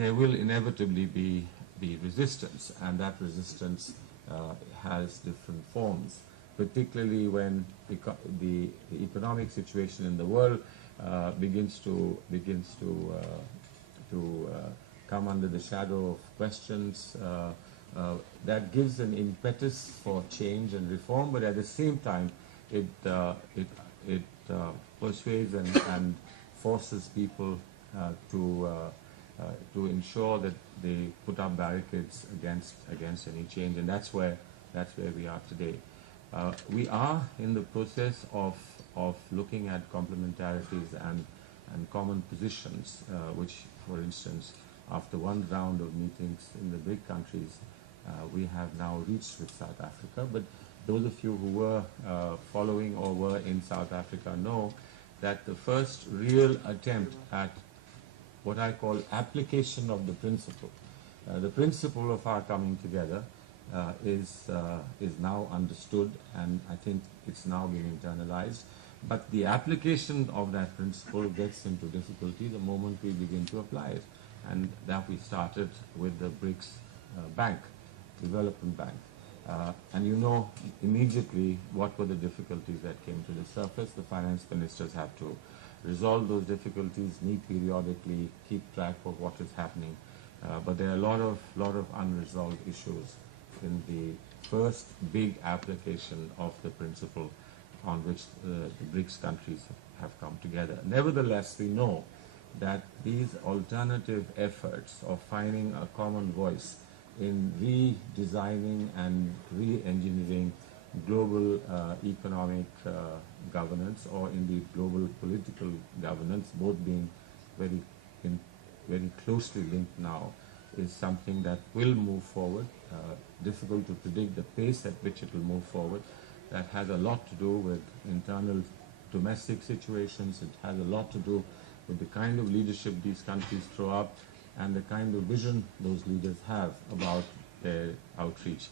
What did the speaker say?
there will inevitably be resistance, and that resistance has different forms, particularly when the economic situation in the world begins to come under the shadow of questions. That gives an impetus for change and reform, but at the same time, it persuades and forces people to ensure that they put up barricades against any change, and that's where we are today. We are in the process of looking at complementarities and common positions, which, for instance, after one round of meetings in the BRIC countries, we have now reached with South Africa. But those of you who were following or were in South Africa know that the first real attempt at what I call application of the principle of our coming together is now understood, and I think it's now being internalized. But the application of that principle gets into difficulty the moment we begin to apply it, and that we started with the BRICS Development Bank. And you know immediately what were the difficulties that came to the surface. The finance ministers have to resolve those difficulties, meet periodically, keep track of what is happening. But there are a lot of unresolved issues in the first big application of the principle on which the BRICS countries have come together. Nevertheless, we know that these alternative efforts of finding a common voice in redesigning and re-engineering global economic governance, or indeed global political governance, both being very closely linked now, is something that will move forward. Difficult to predict the pace at which it will move forward. That has a lot to do with internal domestic situations. It has a lot to do with the kind of leadership these countries throw up and the kind of vision those leaders have about their outreach.